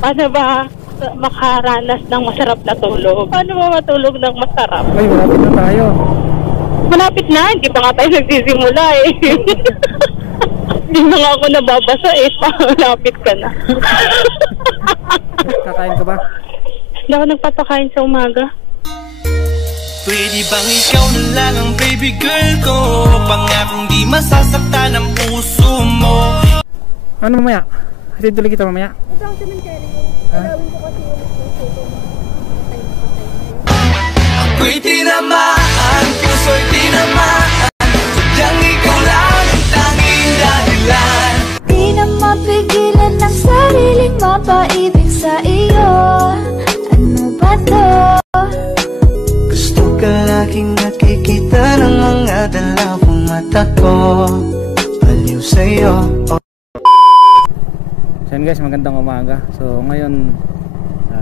Paano ba makaranas ng masarap na tulog? Paano ba matulog ng masarap? Ay, malapit na tayo. Malapit na, hindi pa nga tayo nagsisimula eh. Hindi na nga ako nababasa eh, malapit ka na. Kakain ka ba? Hindi ako nagpapakain sa umaga. Pwede bang ikaw na lang ang baby girl ko? Pangakong di masasaktan ang puso mo. Ano mamaya? Hatid tuloy kita mamaya. Ito ang cemetery. Alawin ko kasi ulit yung photo mo. Ako'y tinamaan, puso'y tinamaan. Sadyang ikaw lang ang tanging dahilan. Di na mapigilan ng sariling mapaibig sa iyo. Ano ba to? Gusto ka laging nakikita ng mga dalawang mata ko. Baliw sa'yo. So yun guys, magandang umaga. So ngayon,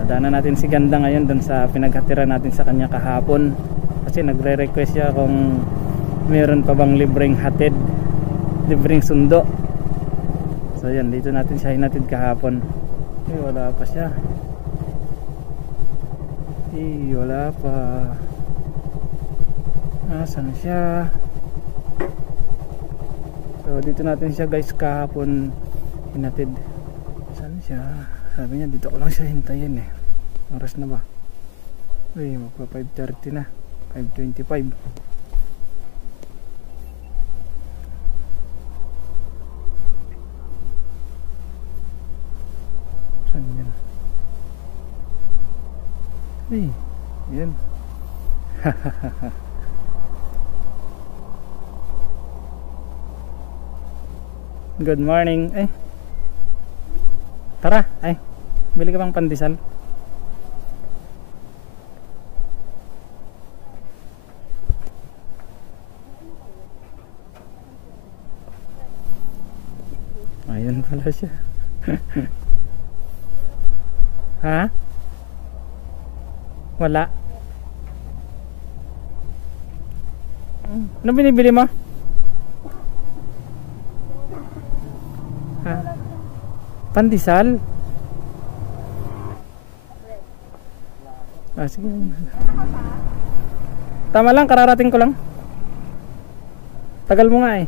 daanan natin si Ganda ngayon dun sa pinaghatira natin sa kanya kahapon. Kasi nagre-request siya kung meron pa bang libreng hatid, libreng sundo. So yan, dito natin siya hinatid kahapon. Wala pa siya. Wala pa. Nasaan siya? So dito natin siya guys kahapon hinatid. Saan siya? Sabi niya dito ko lang siya hintayin eh. Oras na ba? Uy, magpa 5:30 na. 5:25. Saan yan? Uy, yan. Good morning. Ay. Tara, ay. Bili ka bang pandesal? Ayun pala siya. Ha? Wala. Ano binibili mo? Ha? Pandesal? Sige. Tama lang, kararating ko lang. Tagal mo nga eh.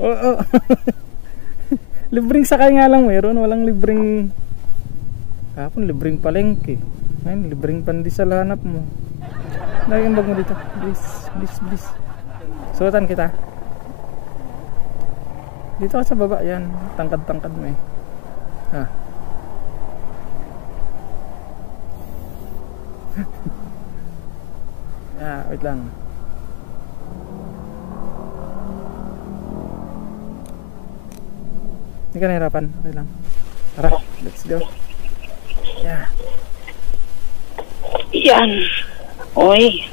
Oo. Libreng sakay nga lang meron, walang libreng kapon, libreng palengke. Ayun, libreng pandesal hanap mo. Dahil ang bag mo dito. Please. Suotan kita. Dito ka sa baba, yan. Tangkad mo eh. Wait lang. Hindi ka nahirapan. Okay lang. Tara, let's go. Yan. Oy.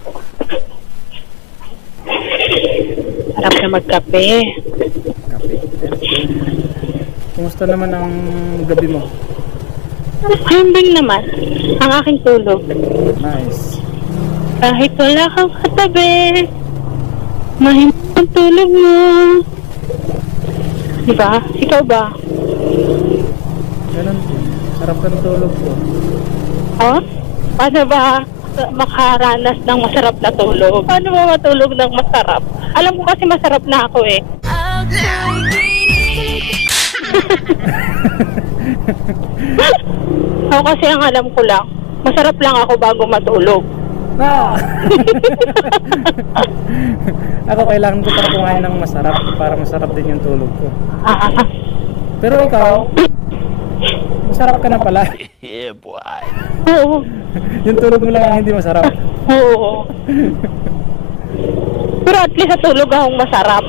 Harap na magkape. Kape. Kumusta naman ang gabi mo? Himbing naman. Ang aking tulog. Nice. Kahit wala kang katabi, mahimbing ang tulog mo. Diba? Ikaw ba? Ganun din. Sarap ng tulog ko. Oh? Paano ba makaranas ng masarap na tulog? Paano ba matulog ng masarap? Alam ko kasi masarap na ako eh. Ako kasi ang alam ko lang, masarap lang ako bago matulog. No! Ako kailangan ko para kumain ng masarap para masarap din yung tulog ko. Pero ikaw, masarap ka na pala. Yeah, boy. Oo. Yung tulog mo lang ang hindi masarap. Oo. Pero at least sa tulog akong masarap.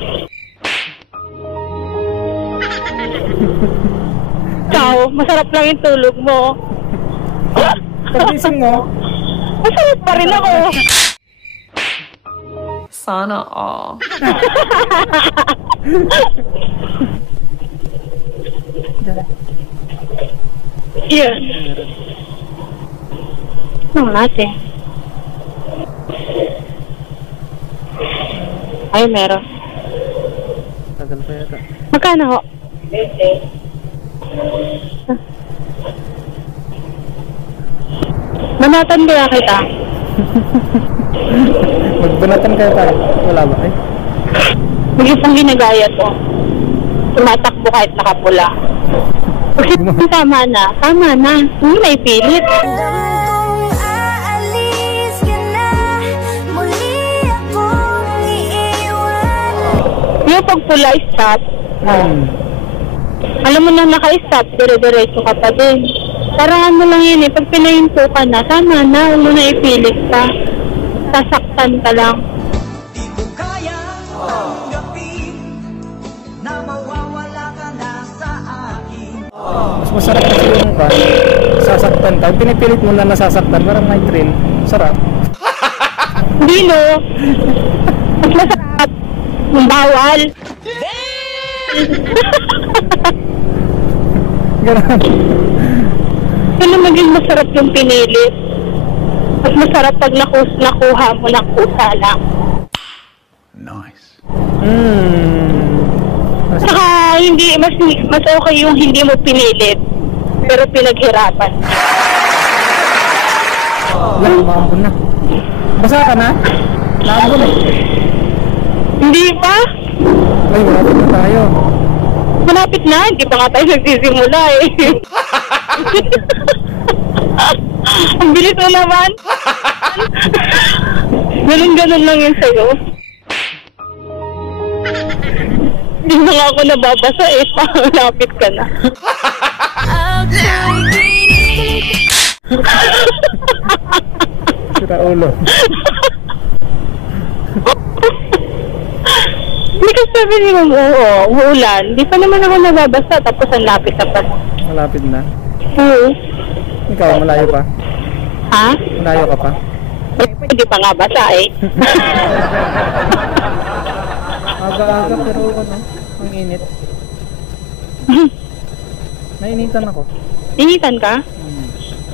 Ikaw, masarap lang yung tulog mo. Pagising mo, masarap pa rin ako. Sana all. Yan. Ano natin? Ay, meron. tagal pa yata. Magkano ho? Banatan kaya kita. Magbanatan kaya tayo. Wala ba eh? Hindi pong ginagaya to. Tumatakbo kahit nakapula. Kasi tama na. Tama na. Hindi na ipilit. Aalis ka na, muli akong iiwan. Yung pagpula, stop. Alam mo na naka-stop, dire-diretso ka pa din. Parang ano lang yun eh, pag pinahinto ka na, tama na, huwag mo na ipilit ka. Sasaktan ka lang. Di ko kaya tanggapin na mawawala ka na sa akin. Mas masarap kasi yung sasaktan ka. Pag pinipilit mo na nasasaktan, parang may thrill. Sarap. Hindi no. Mas masarap. Yung bawal. Ganun. Kaya maging masarap yung pinilit. Mas masarap pag nakuha mo ng kusa lang. Nice. Saka hindi, mas okay yung hindi mo pinilit. Pero pinaghirapan. Maambon na. Basa ka na? Naambon eh. Hindi pa? Ay, malapit na tayo. Malapit na, hindi pa nga tayo nagsisimula eh. Ang bilis mo naman. Ganun-ganun lang yun sa'yo. Hindi na nga ako nababasa eh, malapit ka na. Sira ulo. Hindi kasi sabi niyo, oo, uulan. Hindi pa naman ako nababasa, tapos ang lapit na pa. Malapit na. Oo. Ikaw, malayo pa? Ha? Malayo ka pa? Hindi pa nga basa eh. Aga-aga pero ano, ang init. Nainitan ako. Initan ka?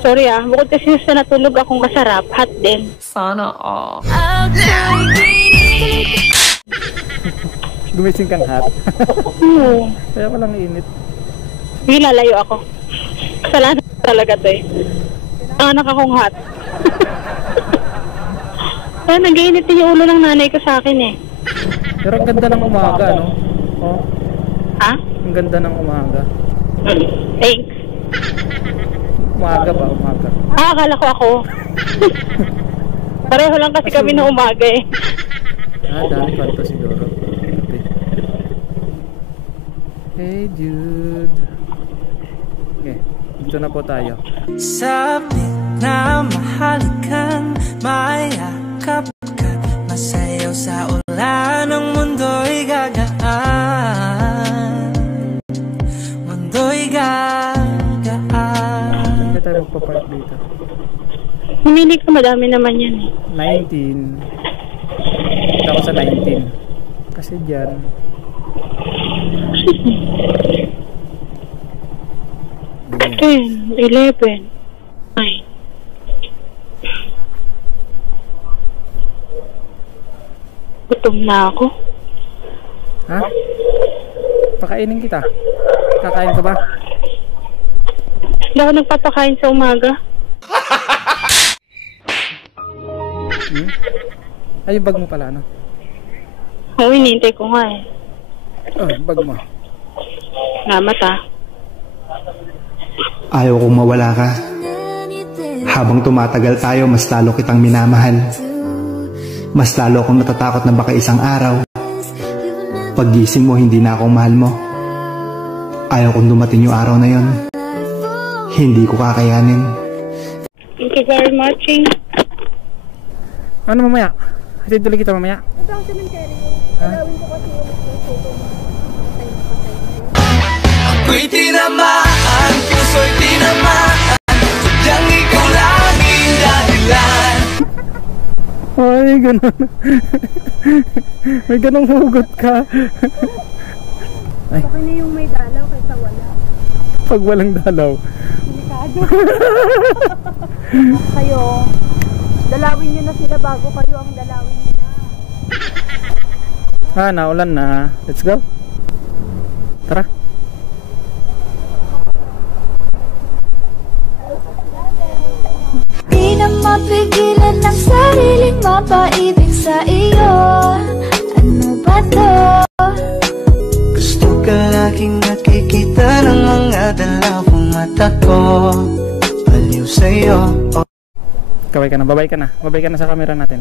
Sorry ah, bukod kasi sa natulog akong masarap, hot din. Sana all. Gumising kang hot. Oo. Kaya palang init. Hindi lalayo ako. Kasalanan talaga to eh. Ang anak akong hot. Kaya nag-iinit din yung ulo ng nanay ko sa akin eh. Pero ang ganda ng umaga, no? Oh, Ha? ang ganda ng umaga. Thanks. Umaga ba? Umaga. Ah, akala ko ako. Pareho lang kasi kami na umaga eh. Dami pa ito siguro. Okay. Hey Jude. Okay, dito na po tayo. Sabit na mahal kang mayakap ka, masayaw sa ulan ng mundo'y gagaan. Mundo'y gagaan. Saan tayo magpapark dito? Humili ka, madami naman yan eh. 19. Dito ako sa 19. Kasi dyan. Ten, 11. Ay. Gutom na ako. Ha? Pakainin kita. Kakain ka ba? Hindi ako nagpapakain sa umaga. Ay, yung bag mo pala, no? Oo, hinihintay ko nga eh. Oh, bag mo. Salamat ah. Ayaw kong mawala ka. Habang tumatagal tayo, mas lalo kitang minamahal. Mas lalo akong natatakot na baka isang araw, paggising mo, hindi na akong mahal mo. Ayaw kong dumating yung araw na yon. Hindi ko kakayanin. Thank you very much. Ano mamaya? Hatid tuloy kita mamaya. Ako'y tinamaan, puso'y tinamaan, sadyang ikaw laging dahilan. Ay, ganun. May ganung hugot ka. Ay. Okay na yung may dalaw kaysa wala. Pag walang dalaw. Delikado. Kayo, dalawin nyo na sila bago kayo ang dalawin nila. Naulan na. Let's go. Tara. mapaibig sa iyo. Ano ba to? Gusto ka laging nakikita ng mga dalawang mata ko. Baliw sa'yo. Kaway ka na, babay ka na sa camera natin.